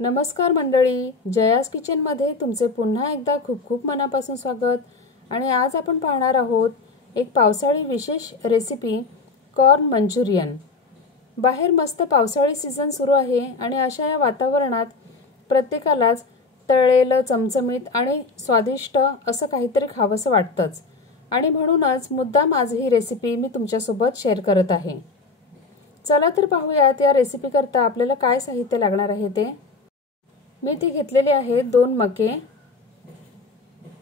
नमस्कार मंडळी, जयास किचनमध्ये तुमचे पुन्हा एकदा खूप खूप मनापासून स्वागत। आणि आज आपण पाहणार आहोत एक पावसाळी विशेष रेसिपी, कॉर्न मंचुरियन। बाहेर मस्त पावसाळी सीझन सुरू आहे आणि अशा या वातावरणात प्रत्येकालाच तळलेलं, चमचमीत आणि स्वादिष्ट असं काहीतरी खावंसं वाटतंच। आणि म्हणूनच मुद्दाम आज ही रेसिपी मी तुमच्यासोबत शेअर करत आहे। चला तर पाहूयात या रेसिपी करता आपल्याला काय साहित्य लागणार आहे ते। मी ती घेतलेली आहे 2 मके।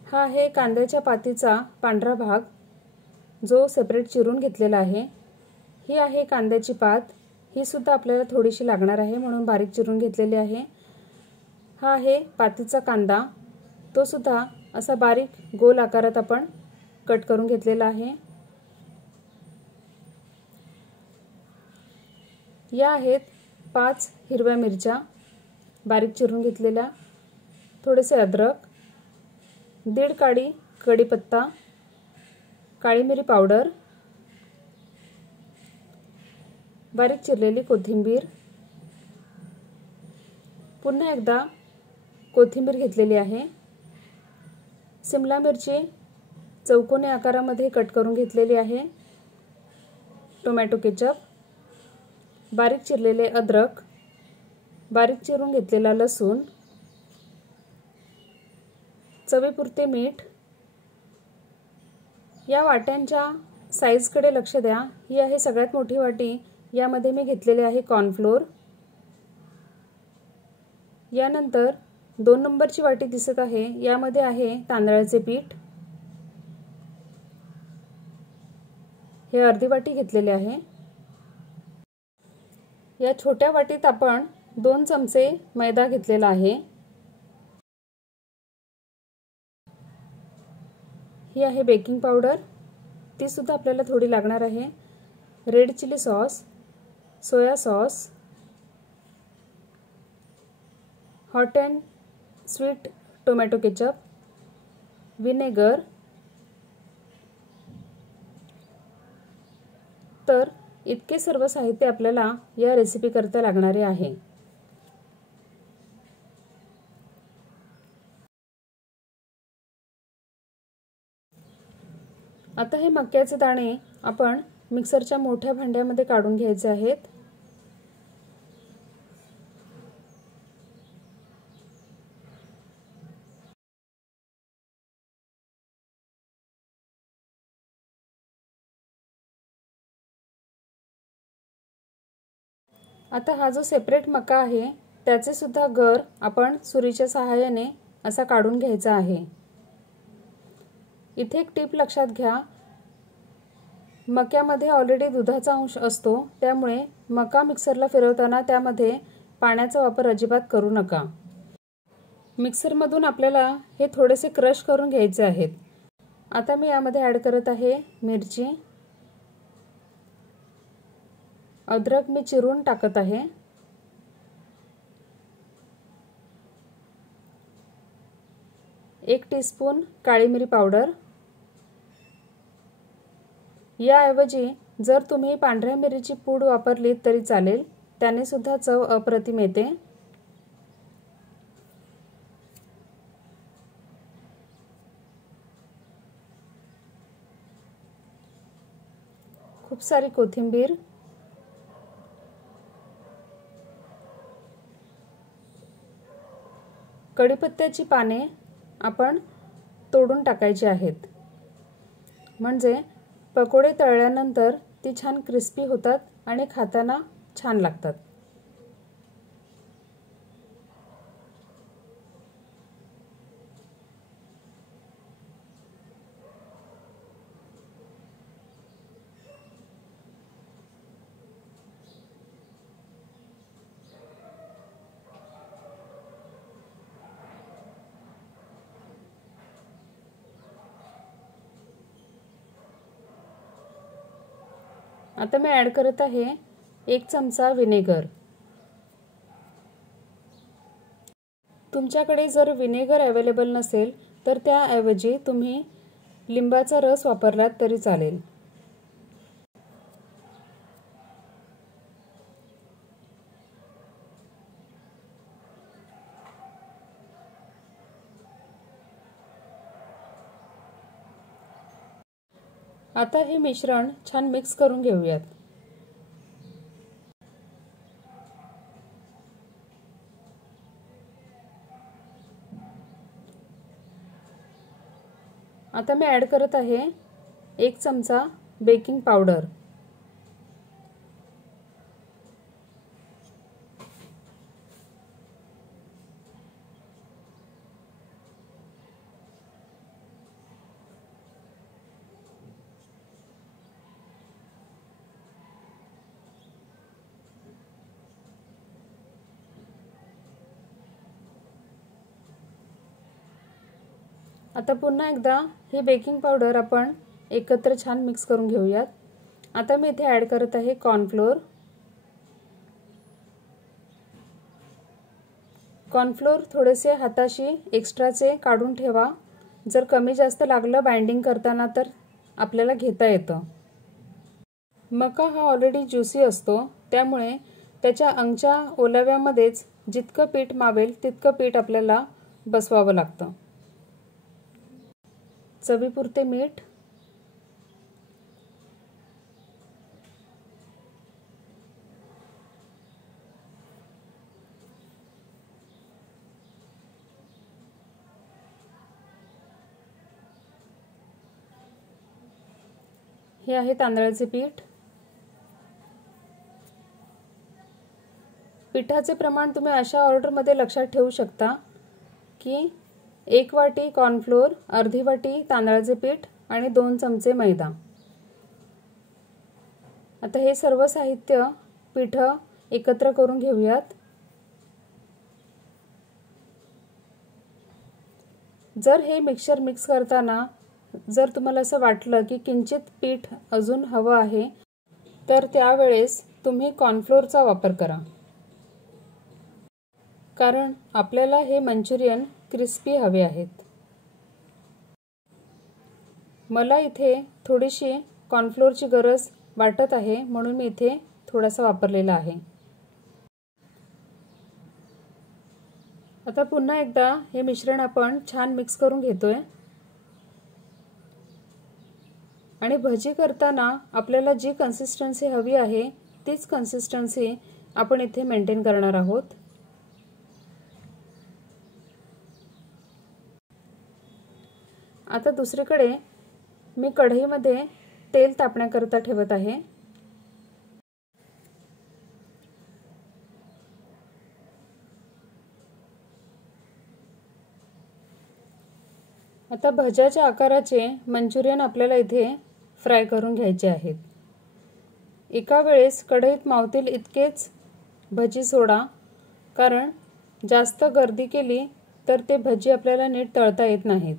हा आहे कांद्याच्या पातीचा पांढरा भाग जो सेपरेट चिरून घेतलेला आहे। ही आहे कांद्याची पात, ही सुद्धा आपल्याला थोडीशी लागणार आहे म्हणून बारीक चिरून घेतलेली आहे। हा आहे पातीचा कांदा, तो सुद्धा असा बारीक गोल आकारात आपण कट करून घेतलेला आहे। या आहेत 5 हिरव्या मिरच्या बारीक चिरून घेतलेल्या, थोडेसे अद्रक, 1.5 काडी कढीपत्ता, काळी मिरी पावडर, बारीक चिरलेली कोथिंबीर, पुन्हा एकदा कोथिंबीर घेतलेली आहे, शिमला मिरची चौकोनी आकारामध्ये कट करून घेतलेली आहे, टोमॅटो केचप, बारीक चिरलेले अद्रक, बारीक चिरून घेतलेला लसूण, चवीपुरते मीठ। या वाट्यांच्या साईजकडे लक्ष द्या। ही आहे सगळ्यात मोठी वाटी, यामध्ये मी घेतलेले आहे कॉर्नफ्लोअर। यानंतर 2 नंबरची वाटी दिसत आहे, यामध्ये आहे तांदळाचे पीठ, हे अर्धी वाटी घेतलेले आहे। या छोट्या वाटीत आपण 2 चमचे मैदा घेतलेला आहे। ही आहे बेकिंग पावडर, ती सुद्धा आपल्याला थोडी लागणार आहे। Red chilli sauce, soya sauce, hot and sweet tomato ketchup, vinegar. तर इतके सर्व साहित्य आपल्याला या रेसिपी करता लागणारे आहे। आता हे मक्याचे दाणे आपण मिक्सरच्या मोठ्या भांड्यामध्ये काढून घ्यायचे आहेत। आता हा जो सेपरेट मका आहे त्याचे सुद्धा गर आपण सुरीच्या सहाय्याने असा काढून घ्यायचा आहे। इथे एक टिप लक्षात घ्या, मक्यामध्ये ऑलरेडी दुधाचा अंश असतो, त्यामुळे मका मिक्सरला फिरवताना त्यामध्ये पाण्याचा वापर अजिबात करू नका। मिक्सरमधून आपल्याला हे थोडेसे क्रश करून घ्यायचे आहेत। आता मी यामध्ये ॲड करत आहे मिरची, अद्रक मी चिरून टाकत आहे, 1 टीस्पून काळी मिरी पावडर। याऐवजी जर तुम्ही पांढऱ्या मिरीची पूड वापरली तरी चालेल, त्याने सुद्धा चव अप्रतिम येते। खूप सारी कोथिंबीर, कढीपत्त्याची पाने आपण तोडून टाकायची आहेत, म्हणजे पकोडे तळल्यानंतर ती छान क्रिस्पी होतात आणि खाताना छान लागतात। आता मी ॲड करत आहे 1 चमचा विनेगर। तुमच्याकडे जर विनेगर अवेलेबल नसेल तर त्याऐवजी तुम्ही लिंबाचा रस वापरलात तरी चालेल। आता हे मिश्रण छान मिक्स करून घेऊयात। आता मी ॲड करत आहे 1 चमचा बेकिंग पावडर। आता पुन्हा एकदा हे बेकिंग पावडर आपण एकत्र छान मिक्स करून घेऊयात। आता मी इथे ॲड करत आहे कॉर्नफ्लोअर। कॉर्नफ्लोअर थोडेसे हाताशी एक्स्ट्राचे काढून ठेवा, जर कमी जास्त लागलं बाइंडिंग करताना तर आपल्याला घेता येतं। मका हा ऑलरेडी ज्युसी असतो, त्यामुळे त्याच्या अंगच्या ओलाव्यामध्येच जितकं पीठ मावेल तितकं पीठ आपल्याला बसवावं लागतं। चवीपुरते मीठ, हे आहे तांदळाचे पीठ। पिठाचे प्रमाण तुम्ही अशा ऑर्डरमध्ये लक्षात ठेवू शकता की 1 वाटी कॉर्नफ्लोअर, अर्धी वाटी तांदळाचे पीठ आणि 2 चमचे मैदा। आता हे सर्व साहित्य पीठ एकत्र करून घेऊयात। जर हे मिक्सचर मिक्स करताना जर तुम्हाला असं वाटलं की किंचित पीठ अजून हवं आहे, तर त्यावेळेस तुम्ही कॉर्नफ्लोअरचा वापर करा, कारण आपल्याला हे मंचुरियन क्रिस्पी हवे आहेत। मला इथे थोडीशी कॉर्नफ्लोअरची गरज वाटत आहे, म्हणून मी इथे थोडासा वापरलेला आहे। आता पुन्हा एकदा हे मिश्रण आपण छान मिक्स करून घेतोय आणि भजी करताना आपल्याला जी कन्सिस्टन्सी हवी आहे तीच कन्सिस्टन्सी आपण इथे मेंटेन करणार आहोत। आता दुसरीकडे मी कढईमध्ये तेल तापण्याकरता ठेवत आहे। आता भज्याच्या आकाराचे मंचुरियन आपल्याला इथे फ्राय करून घ्यायचे आहेत। एका वेळेस कढईत मावतील इतकेच भजी सोडा, कारण जास्त गर्दी केली तर ते भजी आपल्याला नीट तळता येत नाहीत।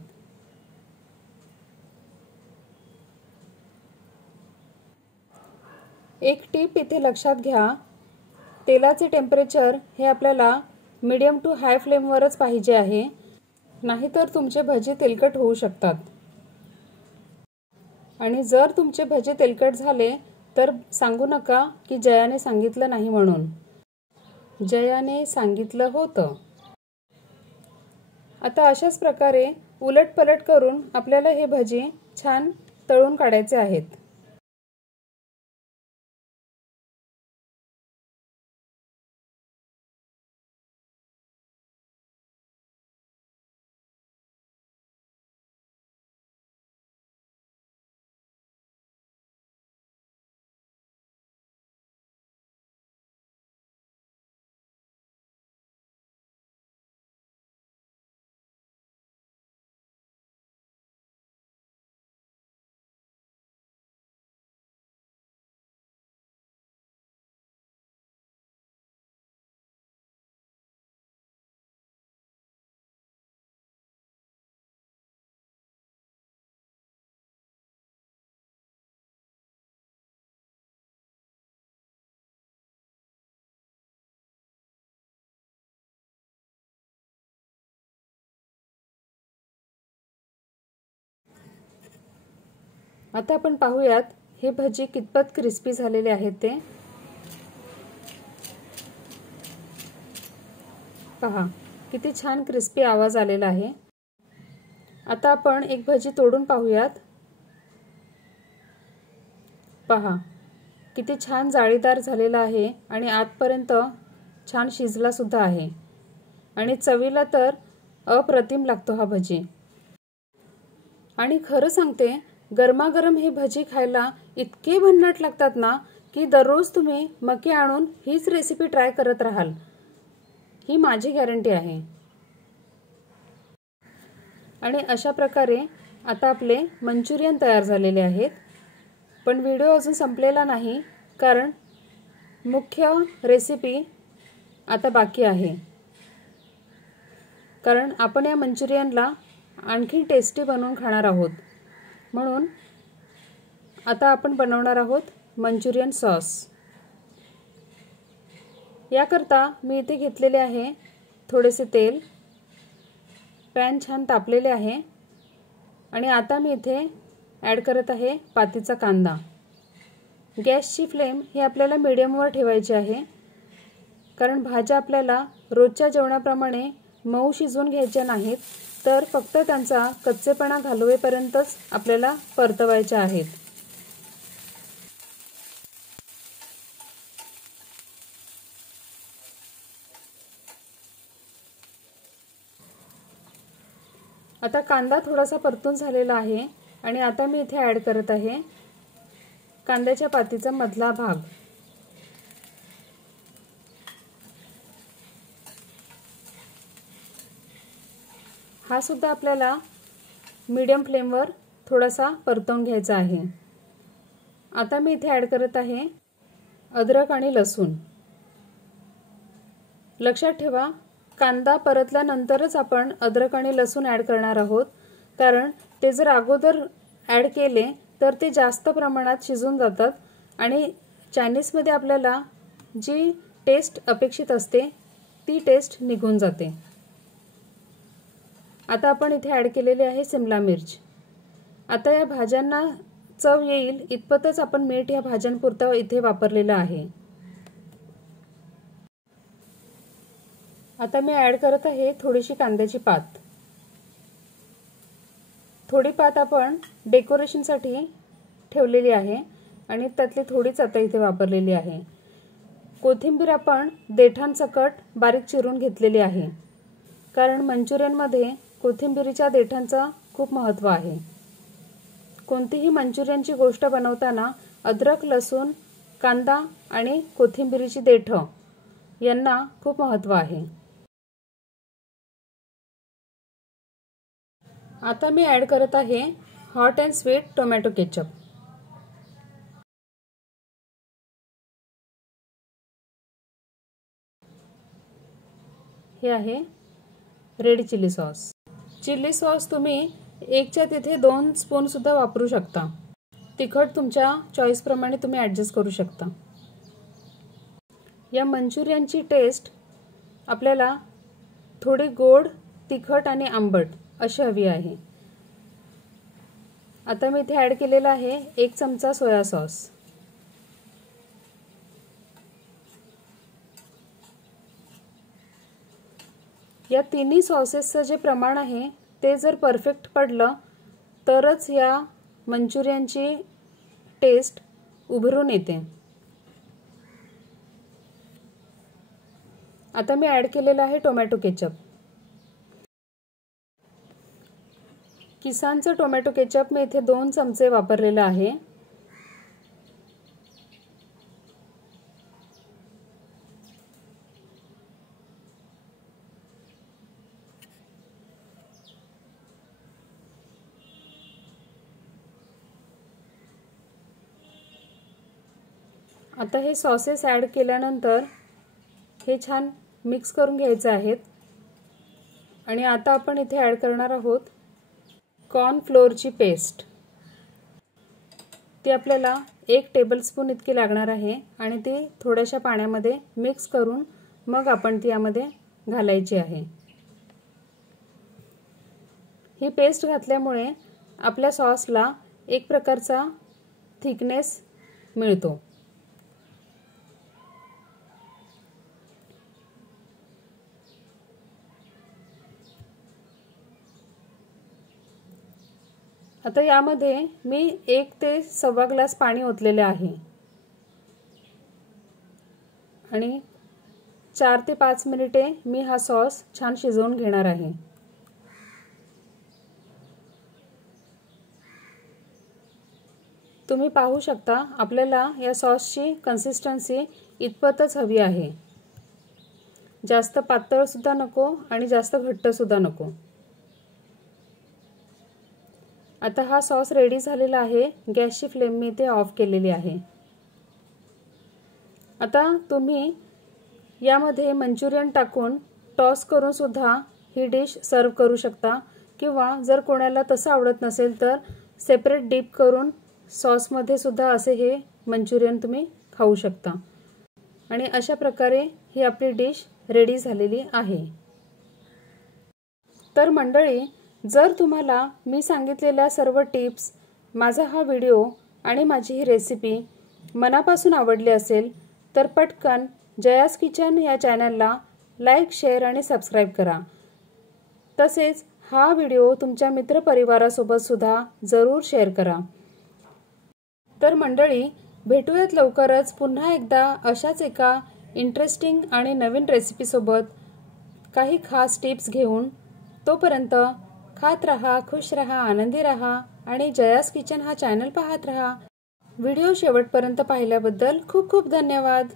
एक टिप इथे लक्षात घ्या, तेलाचे टेम्परेचर हे आपल्याला मीडियम टू हाय फ्लेमवरच पाहिजे आहे, नाहीतर तुमचे भजी तेलकट होऊ शकतात। आणि जर तुमचे भजी तेलकट झाले तर सांगू नका की जयाने सांगितलं नाही म्हणून। जयाने सांगितलं होतं। आता अशाच प्रकारे उलटपलट करून आपल्याला हे भजी छान तळून काढायचे आहेत। आता आपण पाहूयात हे भजी कितपत क्रिस्पी झालेले आहेत ते। पहा किती छान क्रिस्पी आवाज आलेला आहे। आता आपण एक भजी तोडून पाहूयात। पहा किती छान जाळीदार झालेला आहे आणि आतपर्यंत छान शिजला सुद्धा आहे आणि चवीला तर अप्रतिम लागतो हा भजी। आणि खरं सांगते, गरमागरम ही भजी खायला इतके भन्नाट लागतात ना की दररोज तुम्ही मके आणून हीच रेसिपी ट्राय करत राहाल, ही माझी गॅरंटी आहे। आणि अशा प्रकारे आता आपले मंचुरियन तयार झालेले आहेत। पण व्हिडिओ अजून संपलेला नाही, कारण मुख्य रेसिपी आता बाकी आहे। कारण आपण या मंचुरियनला आणखी टेस्टी बनवून खाणार आहोत, म्हणून आता आपण बनवणार आहोत मंचुरियन सॉस। याकरता मी इथे घेतलेले आहे थोडेसे तेल। पॅन छान तापलेले आहे आणि आता मी इथे ॲड करत आहे पातीचा कांदा। गॅसची फ्लेम ही आपल्याला मीडियमवर ठेवायची आहे, कारण भाज्या आपल्याला रोजच्या जेवणाप्रमाणे मऊ शिजवून घ्यायच्या नाहीत, तर फक्त त्यांचा कच्चेपणा घालवेपर्यंतच आपल्याला परतवायच्या आहेत। आता कांदा थोडासा परतून झालेला आहे आणि आता मी इथे ॲड करत आहे कांद्याच्या पातीचा मधला भाग। हा सुद्धा आपल्याला मीडियम फ्लेमवर थोडासा परतवून घ्यायचा आहे। आता मी इथे ॲड करत आहे अद्रक आणि लसूण। लक्षात ठेवा, कांदा परतल्यानंतरच आपण अद्रक आणि लसूण ॲड करणार आहोत, कारण ते जर अगोदर ॲड केले तर ते जास्त प्रमाणात शिजून जातात आणि चायनीजमध्ये आपल्याला जी टेस्ट अपेक्षित असते ती टेस्ट निघून जाते। आता आपण इथे ॲड केलेली आहे शिमला मिर्च। आता या भाज्यांना चव येईल इतपतच आपण मीठ या भाज्यांपुरतं इथे वापरलेलं आहे। आता मी ॲड करत आहे थोडीशी कांद्याची पात। थोडी पात आपण डेकोरेशनसाठी ठेवलेली आहे आणि त्यातली थोडीच आता इथे वापरलेली आहे। कोथिंबीर आपण देठांसकट बारीक चिरून घेतलेली आहे, कारण मंचुरियनमध्ये कोथिंबीरीच्या देठांचं खूप महत्त्व आहे। कोणतीही मंचुरियनची गोष्ट बनवताना अद्रक, लसूण, कांदा आणि कोथिंबीरीची देठं यांना खूप महत्त्व आहे। आता मी ॲड करत आहे hot and sweet tomato ketchup. हे आहे red chilli sauce. Chilli sauce तुम्ही 1च्या तिथे 2 स्पून सुद्धा वापरू शकता। तिखट तुमच्या चॉईस प्रमाणे तुम्ही ॲडजस्ट करू शकता। या मंचुरियनची टेस्ट आपल्याला थोडी गोड, तिखट आणि आंबट अशी हवी आहे। आता मी इथे ॲड केलेला आहे 1 चमचा सोया सॉस। या तिन्ही सॉसेसचं जे प्रमाण आहे ते जर परफेक्ट पडलं तरच या मंचुरियनची टेस्ट उभरून येते। आता मी ॲड केलेला आहे टोमॅटो केचप। किसानचं टोमॅटो केचप मी इथे 2 चमचे वापरलेला आहे। आता हे सॉसेस ॲड केल्यानंतर हे छान मिक्स करून घ्यायचे आहेत आणि आता आपण इथे ॲड करणार आहोत कॉर्न फ्लोअरची पेस्ट। ती आपल्याला 1 टेबलस्पून इतकी लागणार आहे आणि ती थोड्याशा पाण्यामध्ये मिक्स करून मग आपण ती यामध्ये घालायची आहे। ही पेस्ट घातल्यामुळे आपल्या सॉसला एक प्रकारचा थिकनेस मिळतो। आता यामध्ये मी 1 ते सव्वा ग्लास पाणी ओतलेले आहे आणि 4 ते 5 मिनिटे मी हा सॉस छान शिजवून घेणार आहे। तुम्ही पाहू शकता आपल्याला या सॉसची कन्सिस्टन्सी इतपतच हवी आहे। जास्त पातळ सुद्धा नको आणि जास्त घट्ट सुद्धा नको। आता हा सॉस रेडी झालेला आहे। गॅसची फ्लेम मी इथे ऑफ केलेली आहे। आता तुम्ही यामध्ये मंचुरियन टाकून टॉस करून सुद्धा ही डिश सर्व करू शकता किंवा जर कोणाला तसं आवडत नसेल तर सेपरेट डिप करून सॉसमध्ये सुद्धा असे हे मंचुरियन तुम्ही खाऊ शकता। आणि अशा प्रकारे ही आपली डिश रेडी झालेली आहे। तर मंडळी, जर तुम्हाला मी सांगितलेल्या सर्व टिप्स, माझा हा व्हिडिओ आणि माझी ही रेसिपी मनापासून आवडली असेल तर पटकन जयास किचन या चॅनलला लाईक, शेअर आणि सबस्क्राईब करा। तसेच हा व्हिडिओ तुमच्या मित्रपरिवारासोबत सुद्धा जरूर शेअर करा। तर मंडळी, भेटूयात लवकरच पुन्हा एकदा अशाच एका इंटरेस्टिंग आणि नवीन रेसिपीसोबत काही खास टिप्स घेऊन। तोपर्यंत खात रहा, खुश रहा, आनंदी रहा आणि जयास किचन हा चॅनल पाहत रहा। व्हिडिओ शेवटपर्यंत पाहिल्याबद्दल खूप खूप धन्यवाद।